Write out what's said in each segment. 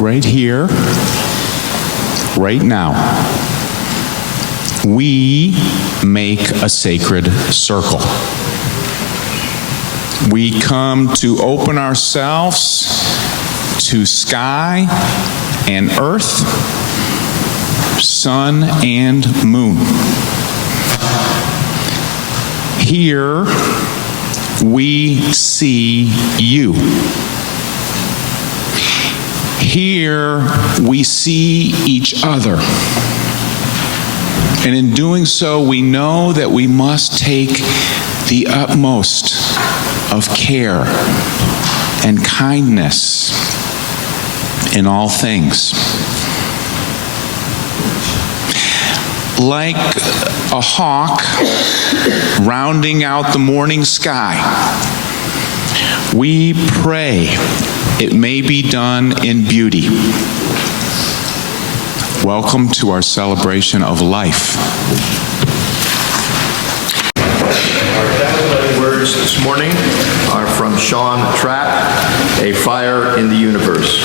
right here, right now, we make a sacred circle. We come to open ourselves to sky and earth, sun and moon. Here we see you. Here we see each other. And in doing so, we know that we must take the utmost of care and kindness in all things. Like a hawk rounding out the morning sky, we pray it may be done in beauty. Welcome to our celebration of life. Our candlelighting words this morning are from Sean Trapp, A Fire in the Universe.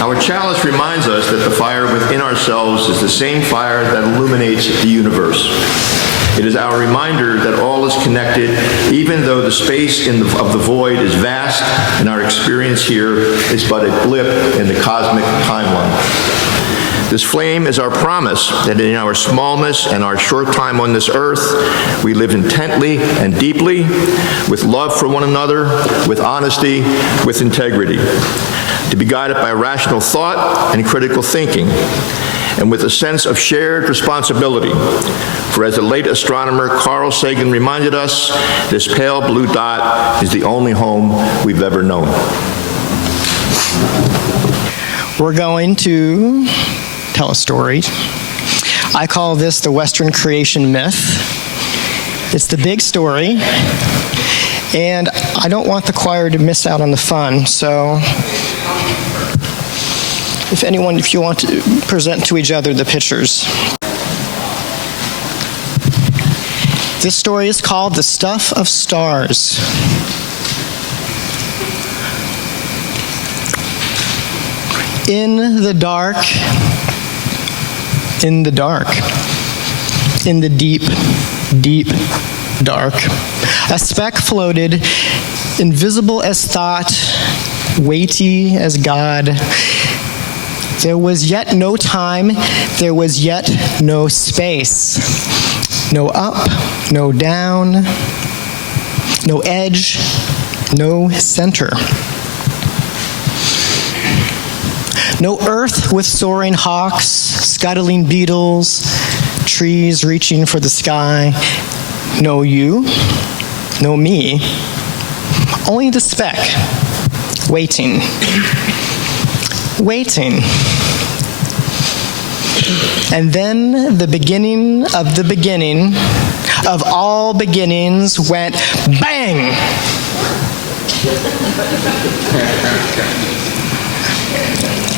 Our chalice reminds us that the fire within ourselves is the same fire that illuminates the universe. It is our reminder that all is connected, even though the space of the void is vast and our experience here is but a blip in the cosmic timeline. This flame is our promise that in our smallness and our short time on this earth, we live intently and deeply, with love for one another, with honesty, with integrity, to be guided by rational thought and critical thinking, and with a sense of shared responsibility. For as the late astronomer Carl Sagan reminded us, this pale blue dot is the only home we've ever known. We're going to tell a story. I call this the Western creation myth. It's the big story, and I don't want the choir to miss out on the fun, so if you want to present to each other the pictures. This story is called The Stuff of Stars. In the dark, in the dark, in the deep, deep dark, a speck floated, invisible as thought, weighty as God. There was yet no time, there was yet no space. No up, no down, no edge, no center. No earth with soaring hawks, scuttling beetles, trees reaching for the sky. No you, no me. Only the speck, waiting. Waiting. And then the beginning of all beginnings went bang!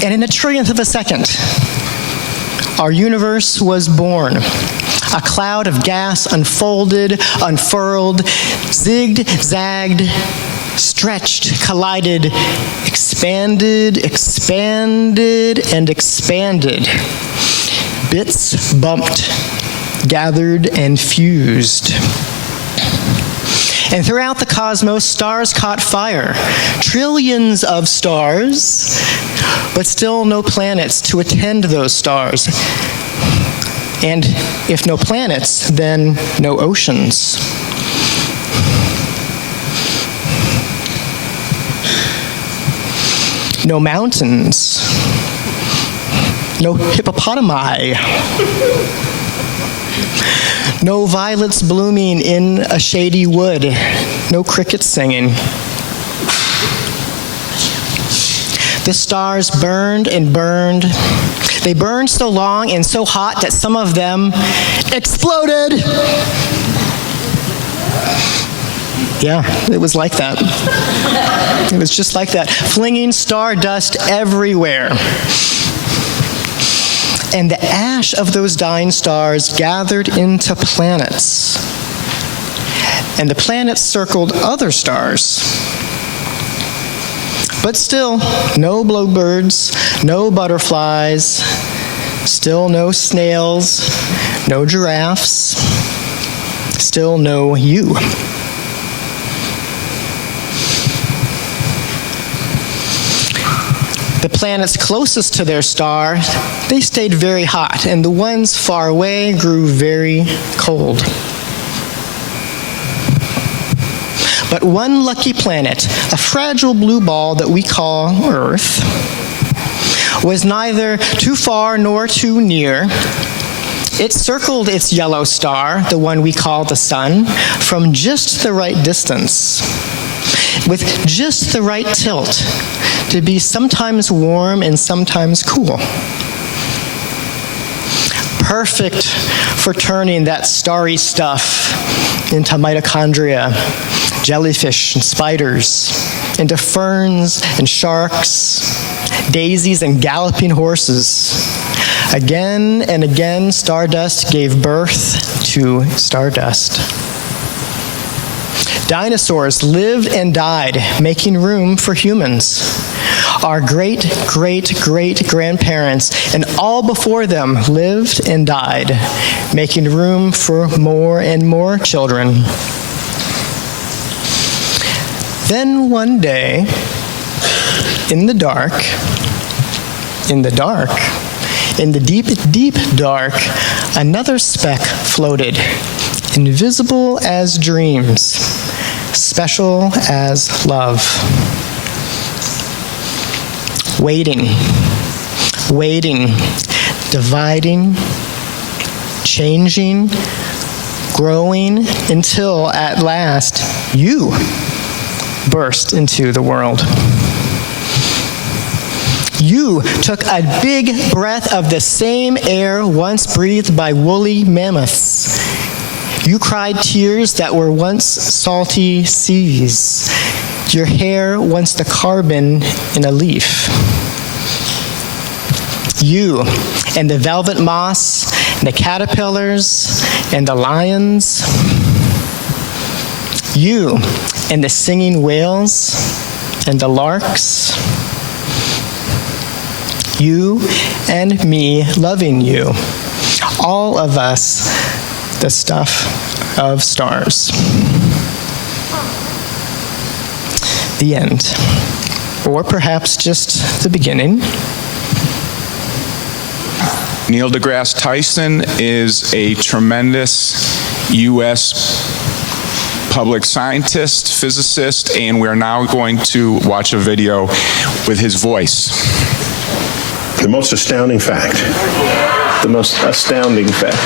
And in a trillionth of a second, our universe was born. A cloud of gas unfolded, unfurled, zigged, zagged, stretched, collided, expanded, expanded, and expanded. Bits bumped, gathered, and fused. And throughout the cosmos, stars caught fire. Trillions of stars, but still no planets to attend those stars. And if no planets, then no oceans. No mountains. No hippopotami. No violets blooming in a shady wood. No crickets singing. The stars burned and burned. They burned so long and so hot that some of them exploded. Yeah, it was like that. It was just like that, flinging stardust everywhere. And the ash of those dying stars gathered into planets. And the planets circled other stars. But still, no bluebirds, no butterflies, still no snails, no giraffes, still no you. The planets closest to their star, they stayed very hot, and the ones far away grew very cold. But one lucky planet, a fragile blue ball that we call Earth, was neither too far nor too near. It circled its yellow star, the one we call the sun, from just the right distance, with just the right tilt to be sometimes warm and sometimes cool. Perfect for turning that starry stuff into mitochondria, jellyfish and spiders, into ferns and sharks, daisies and galloping horses. Again and again, stardust gave birth to stardust. Dinosaurs lived and died, making room for humans. Our great-great-great-grandparents and all before them lived and died, making room for more and more children. Then one day, in the deep, deep dark, another speck floated, invisible as dreams, special as love. Waiting, dividing, changing, growing, until at last you burst into the world. You took a big breath of the same air once breathed by woolly mammoths. You cried tears that were once salty seas. Your hair once the carbon in a leaf. You and the velvet moss and the caterpillars and the lions. You and the singing whales and the larks. You and me loving you. All of us, the stuff of stars. The end. Or perhaps just the beginning. Neil deGrasse Tyson is a tremendous U.S. public scientist, physicist, and we're now going to watch a video with his voice. The most astounding fact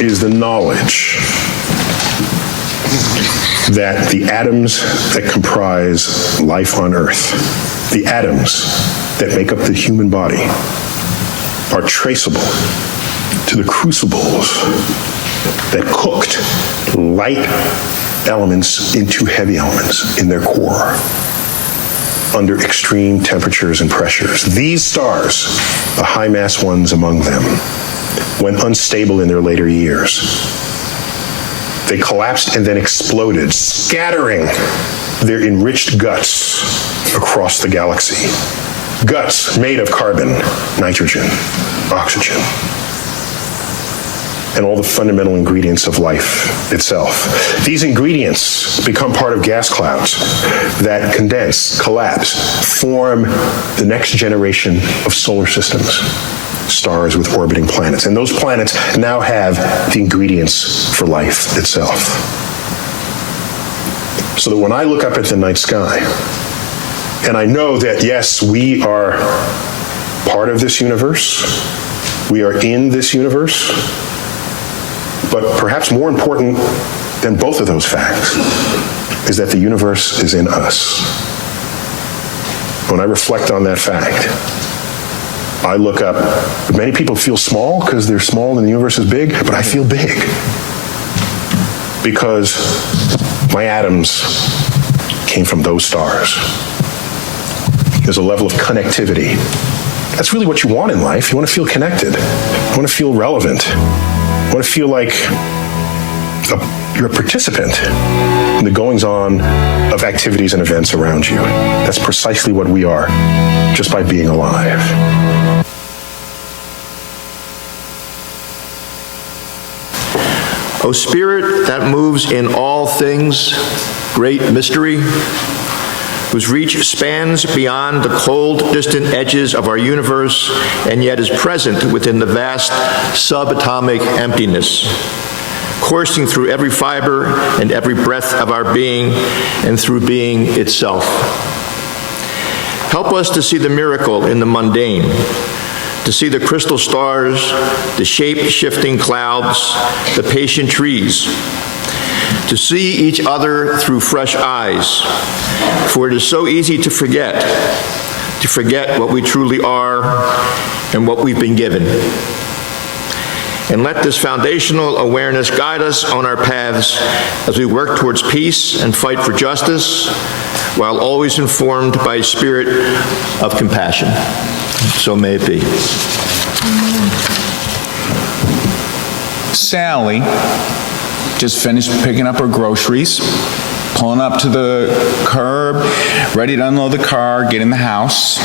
is the knowledge that the atoms that comprise life on Earth, the atoms that make up the human body, are traceable to the crucibles that cooked light elements into heavy elements in their core under extreme temperatures and pressures. These stars, the high-mass ones among them, when unstable in their later years, they collapsed and then exploded, scattering their enriched guts across the galaxy. Guts made of carbon, nitrogen, oxygen, and all the fundamental ingredients of life itself. These ingredients become part of gas clouds that condense, collapse, form the next generation of solar systems, stars with orbiting planets. And those planets now have the ingredients for life itself. So that when I look up at the night sky, and I know that, yes, we are part of this universe, we are in this universe, but perhaps more important than both of those facts is that the universe is in us. When I reflect on that fact, I look up. Many people feel small because they're small and the universe is big, but I feel big because my atoms came from those stars. There's a level of connectivity. That's really what you want in life. You want to feel connected. You want to feel relevant. You want to feel like you're a participant in the goings-on of activities and events around you. That's precisely what we are, just by being alive. O Spirit that moves in all things, great mystery, whose reach spans beyond the cold, distant edges of our universe and yet is present within the vast subatomic emptiness, coursing through every fiber and every breath of our being and through being itself. Help us to see the miracle in the mundane, to see the crystal stars, the shape-shifting clouds, the patient trees, to see each other through fresh eyes, for it is so easy to forget what we truly are and what we've been given. And let this foundational awareness guide us on our paths as we work towards peace and fight for justice, while always informed by a spirit of compassion. So may it be. Sally just finished picking up her groceries, pulling up to the curb, ready to unload the car, get in the house,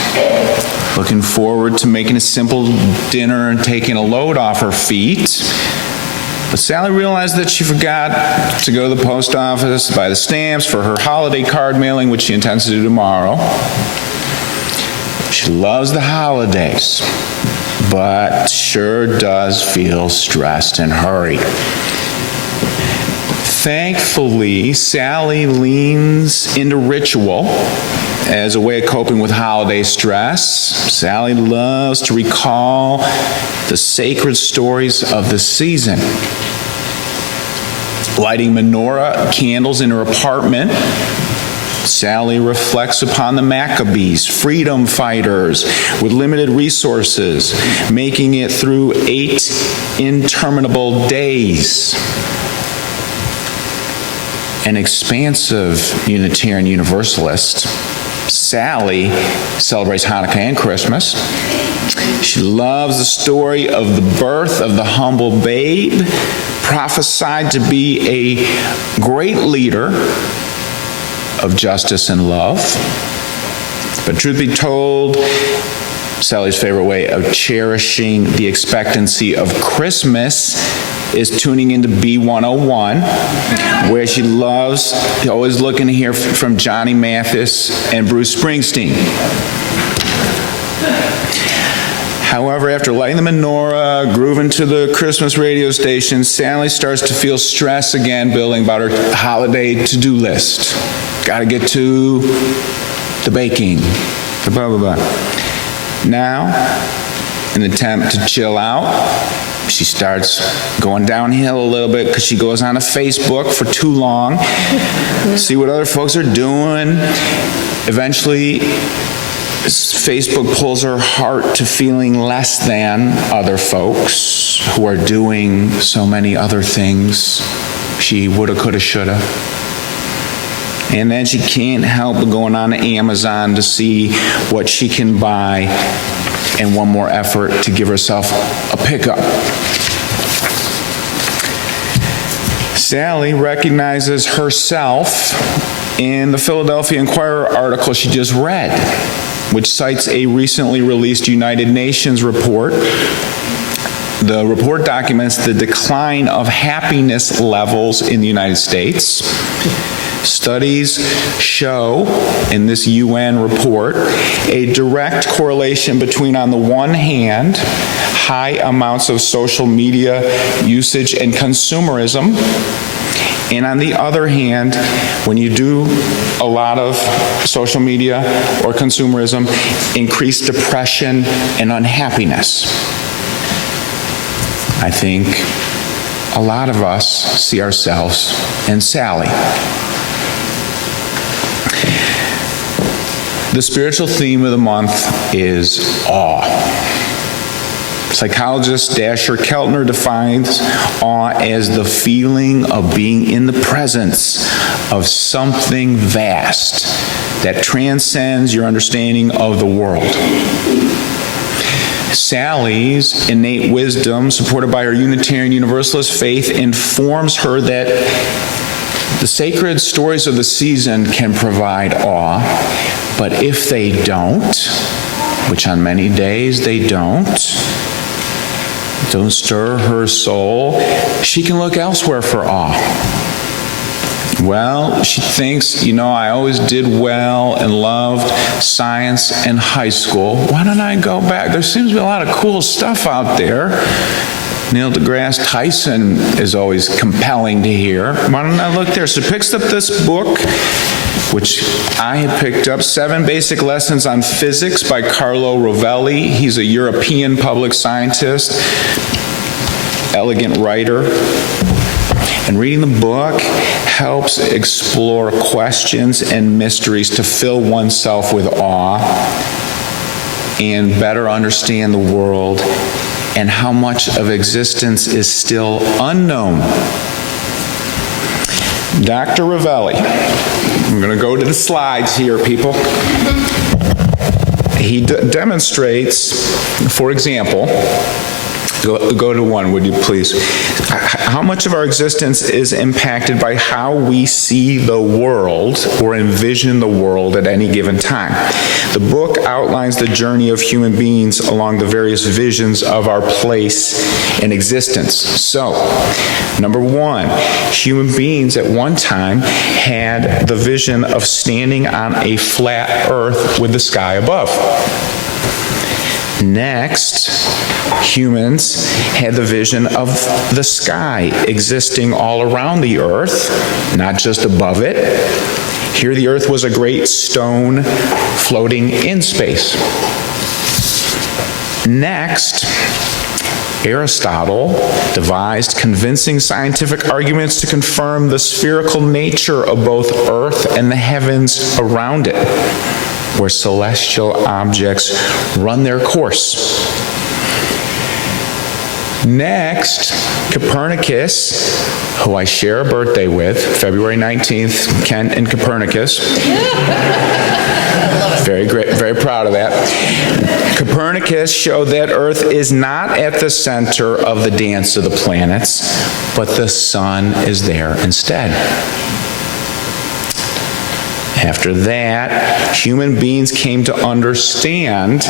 looking forward to making a simple dinner and taking a load off her feet. But Sally realized that she forgot to go to the post office to buy the stamps for her holiday card mailing, which she intends to do tomorrow. She loves the holidays, but sure does feel stressed and hurried. Thankfully, Sally leans into ritual as a way of coping with holiday stress. Sally loves to recall the sacred stories of the season. Lighting menorah candles in her apartment, Sally reflects upon the Maccabees, freedom fighters with limited resources, making it through 8 interminable days. An expansive Unitarian Universalist, Sally celebrates Hanukkah and Christmas. She loves the story of the birth of the humble babe, prophesied to be a great leader of justice and love. But truth be told, Sally's favorite way of cherishing the expectancy of Christmas is tuning into B101, where she loves always looking to hear from Johnny Mathis and Bruce Springsteen. However, after lighting the menorah, grooving to the Christmas radio station, Sally starts to feel stress again, building about her holiday to-do list. Got to get to the baking, the blah, blah, blah. Now, in an attempt to chill out, she starts going downhill a little bit because she goes on to Facebook for too long, see what other folks are doing. Eventually, Facebook pulls her heart to feeling less than other folks who are doing so many other things she woulda, coulda, shoulda. And then she can't help but going on to Amazon to see what she can buy, and one more effort to give herself a pickup. Sally recognizes herself in the Philadelphia Inquirer article she just read, which cites a recently released United Nations report. The report documents the decline of happiness levels in the United States. Studies show, in this UN report, a direct correlation between, on the one hand, high amounts of social media usage and consumerism, and on the other hand, when you do a lot of social media or consumerism, increased depression and unhappiness. I think a lot of us see ourselves in Sally. The spiritual theme of the month is awe. Psychologist Dasher Keltner defines awe as the feeling of being in the presence of something vast that transcends your understanding of the world. Sally's innate wisdom, supported by her Unitarian Universalist faith, informs her that the sacred stories of the season can provide awe, but if they don't, which on many days they don't stir her soul, she can look elsewhere for awe. Well, she thinks, I always did well and loved science in high school. Why don't I go back? There seems to be a lot of cool stuff out there. Neil deGrasse Tyson is always compelling to hear. Why don't I look there? So picks up this book, which I had picked up, 7 Basic Lessons on Physics by Carlo Rovelli. He's a European public scientist, elegant writer. And reading the book helps explore questions and mysteries to fill oneself with awe and better understand the world and how much of existence is still unknown. Dr. Rovelli, I'm going to go to the slides here, people. He demonstrates, for example, go to one, would you please? How much of our existence is impacted by how we see the world or envision the world at any given time? The book outlines the journey of human beings along the various visions of our place in existence. So, number 1, human beings at one time had the vision of standing on a flat earth with the sky above. Next, humans had the vision of the sky existing all around the earth, not just above it. Here the earth was a great stone floating in space. Next, Aristotle devised convincing scientific arguments to confirm the spherical nature of both earth and the heavens around it, where celestial objects run their course. Next, Copernicus, who I share a birthday with, February 19th, Kent and Copernicus. Very great, very proud of that. Copernicus showed that Earth is not at the center of the dance of the planets, but the sun is there instead. After that, human beings came to understand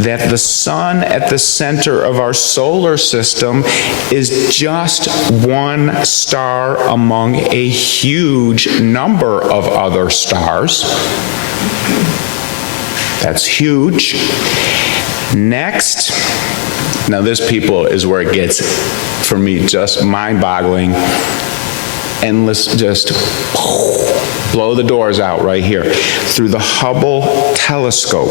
that the sun at the center of our solar system is just one star among a huge number of other stars. That's huge. Next, now this, people, is where it gets, for me, just mind-boggling. Endless, just blow the doors out right here. Through the Hubble telescope,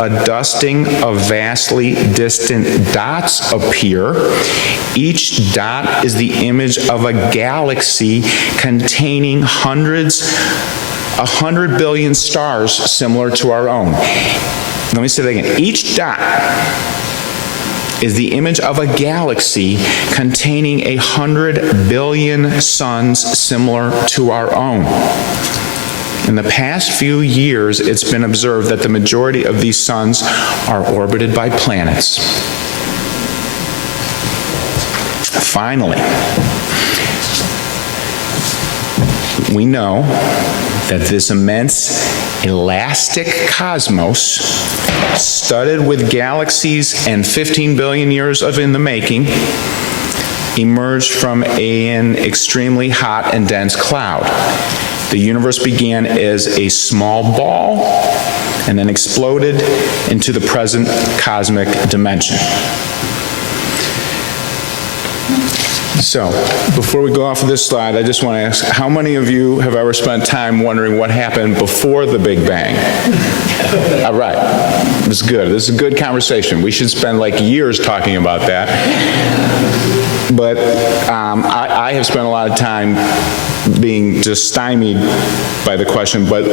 a dusting of vastly distant dots appear. Each dot is the image of a galaxy containing 100 billion stars similar to our own. Let me say that again. Each dot is the image of a galaxy containing 100 billion suns similar to our own. In the past few years, it's been observed that the majority of these suns are orbited by planets. Finally, we know that this immense elastic cosmos, studded with galaxies and 15 billion years of in the making, emerged from an extremely hot and dense cloud. The universe began as a small ball and then exploded into the present cosmic dimension. So, before we go off of this slide, I just want to ask, how many of you have ever spent time wondering what happened before the Big Bang? All right, this is good. This is a good conversation. We should spend like years talking about that. But I have spent a lot of time being just stymied by the question, but,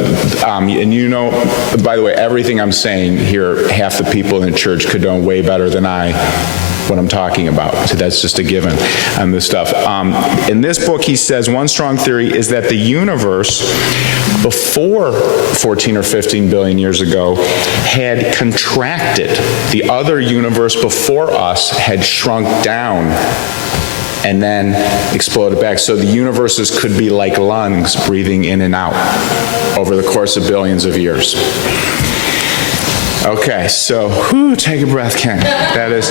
and you know, by the way, everything I'm saying here, half the people in the church could know way better than I. what I'm talking about. So that's just a given on this stuff. In this book, he says one strong theory is that the universe before 14 or 15 billion years ago had contracted. The other universe before us had shrunk down and then exploded back. So the universes could be like lungs breathing in and out over the course of billions of years. Okay, so take a breath, Ken. That is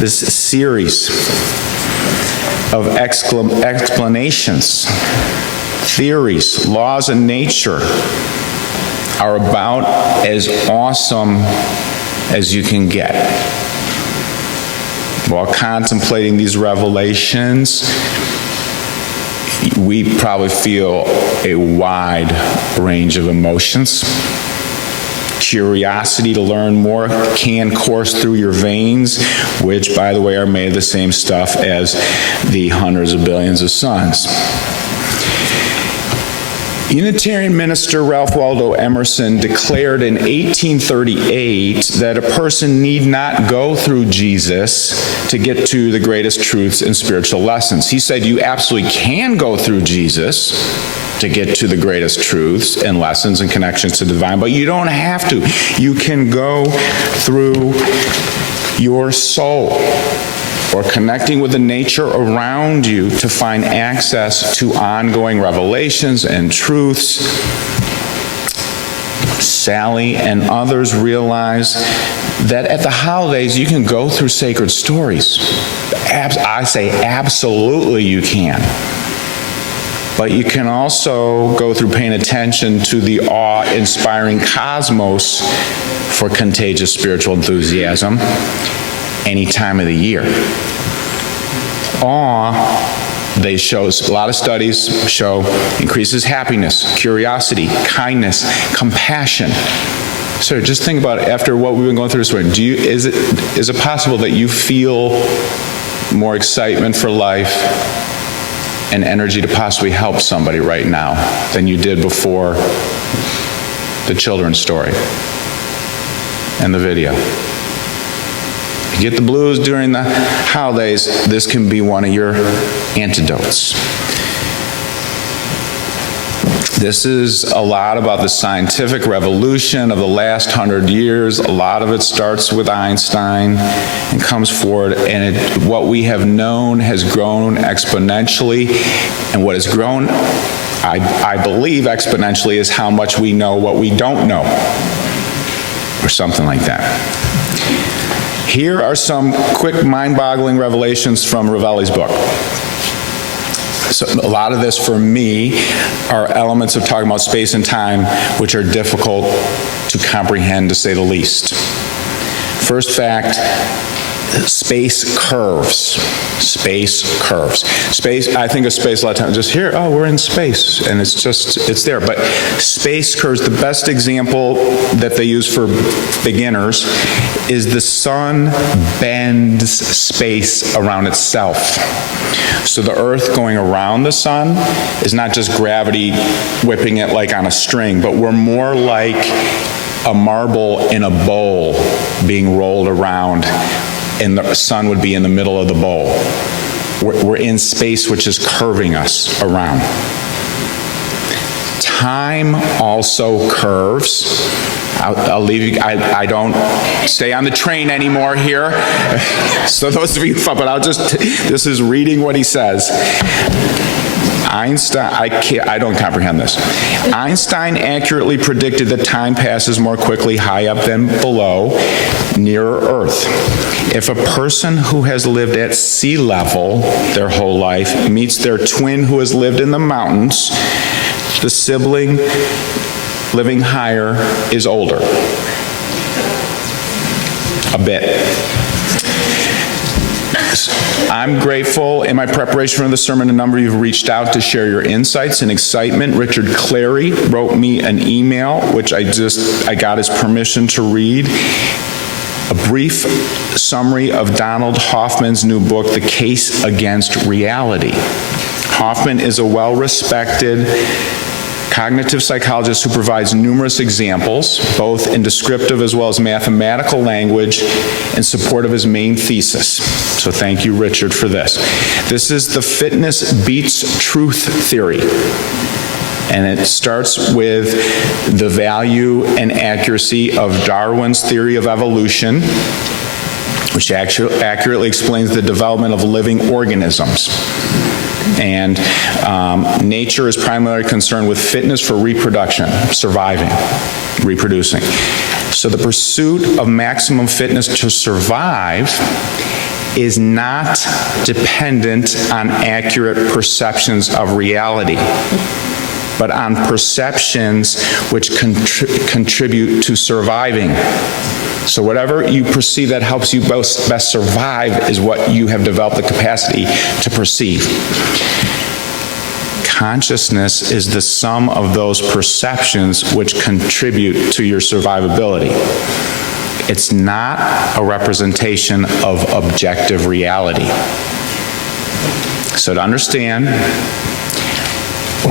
this series of explanations, theories, laws of nature are about as awesome as you can get. While contemplating these revelations, we probably feel a wide range of emotions. Curiosity to learn more can course through your veins, which, by the way, are made of the same stuff as the hundreds of billions of suns. Unitarian minister Ralph Waldo Emerson declared in 1838 that a person need not go through Jesus to get to the greatest truths and spiritual lessons. He said you absolutely can go through Jesus to get to the greatest truths and lessons and connections to the divine, but you don't have to. You can go through your soul or connecting with the nature around you to find access to ongoing revelations and truths. Sally and others realize that at the holidays you can go through sacred stories. I say absolutely you can. But you can also go through paying attention to the awe-inspiring cosmos for contagious spiritual enthusiasm any time of the year. Awe, they show, a lot of studies show, increases happiness, curiosity, kindness, compassion. So just think about it, after what we've been going through this morning, is it possible that you feel more excitement for life and energy to possibly help somebody right now than you did before the children's story and the video? If you get the blues during the holidays, this can be one of your antidotes. This is a lot about the scientific revolution of the last 100 years. A lot of it starts with Einstein and comes forward, and what we have known has grown exponentially, and what has grown, I believe, exponentially is how much we know what we don't know, or something like that. Here are some quick mind-boggling revelations from Ravelli's book. So a lot of this, for me, are elements of talking about space and time which are difficult to comprehend, to say the least. First fact, space curves. Space curves. Space, I think of space a lot of times, just here, oh, we're in space, and it's there. But space curves, the best example that they use for beginners is the sun bends space around itself. So the Earth going around the sun is not just gravity whipping it like on a string, but we're more like a marble in a bowl being rolled around, and the sun would be in the middle of the bowl. We're in space which is curving us around. Time also curves. I'll leave you, I don't stay on the train anymore here. So those of you, but this is reading what he says. Einstein, I don't comprehend this. Einstein accurately predicted that time passes more quickly high up than below, nearer Earth. If a person who has lived at sea level their whole life meets their twin who has lived in the mountains, the sibling living higher is older. A bit. I'm grateful in my preparation for the sermon, a number of you have reached out to share your insights and excitement. Richard Clary wrote me an email, which I got his permission to read. A brief summary of Donald Hoffman's new book, The Case Against Reality. Hoffman is a well-respected cognitive psychologist who provides numerous examples, both in descriptive as well as mathematical language, in support of his main thesis. So thank you, Richard, for this. This is the fitness beats truth theory. And it starts with the value and accuracy of Darwin's theory of evolution, which accurately explains the development of living organisms. And nature is primarily concerned with fitness for reproduction, surviving, reproducing. So the pursuit of maximum fitness to survive is not dependent on accurate perceptions of reality, but on perceptions which contribute to surviving. So whatever you perceive that helps you best survive is what you have developed the capacity to perceive. Consciousness is the sum of those perceptions which contribute to your survivability. It's not a representation of objective reality. So to understand,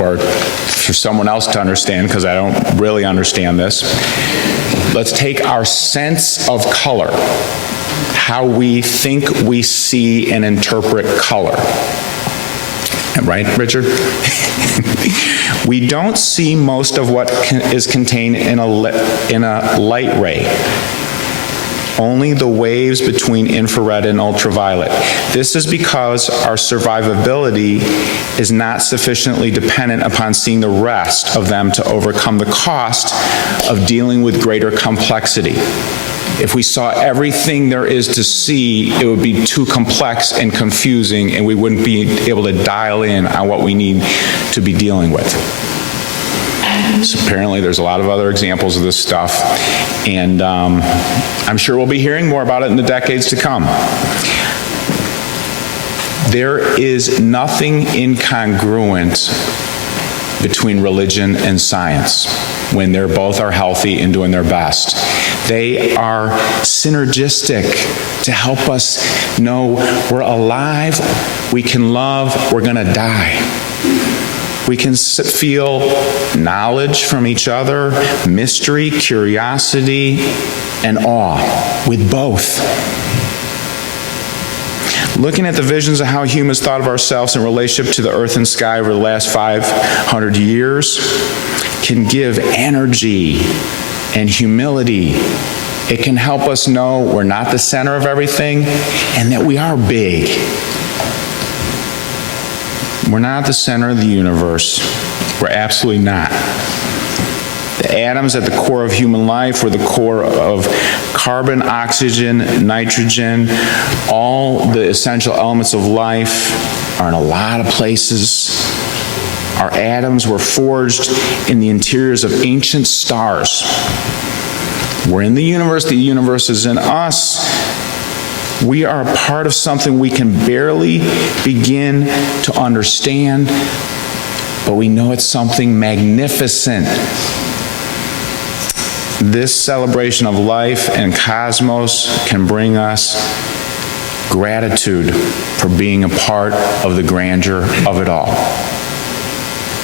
or for someone else to understand, because I don't really understand this, let's take our sense of color, how we think we see and interpret color. Right, Richard? We don't see most of what is contained in a light ray. Only the waves between infrared and ultraviolet. This is because our survivability is not sufficiently dependent upon seeing the rest of them to overcome the cost of dealing with greater complexity. If we saw everything there is to see, it would be too complex and confusing, and we wouldn't be able to dial in on what we need to be dealing with. So apparently there's a lot of other examples of this stuff, and I'm sure we'll be hearing more about it in the decades to come. There is nothing incongruent between religion and science when they're both are healthy and doing their best. They are synergistic to help us know we're alive, we can love, we're gonna die. We can feel knowledge from each other, mystery, curiosity, and awe with both. Looking at the visions of how humans thought of ourselves in relationship to the earth and sky over the last 500 years can give energy and humility. It can help us know we're not the center of everything and that we are big. We're not the center of the universe. We're absolutely not. The atoms at the core of human life were the core of carbon, oxygen, nitrogen. All the essential elements of life are in a lot of places. Our atoms were forged in the interiors of ancient stars. We're in the universe is in us. We are a part of something we can barely begin to understand, but we know it's something magnificent. This celebration of life and cosmos can bring us gratitude for being a part of the grandeur of it all.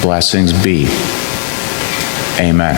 Blessings be. Amen.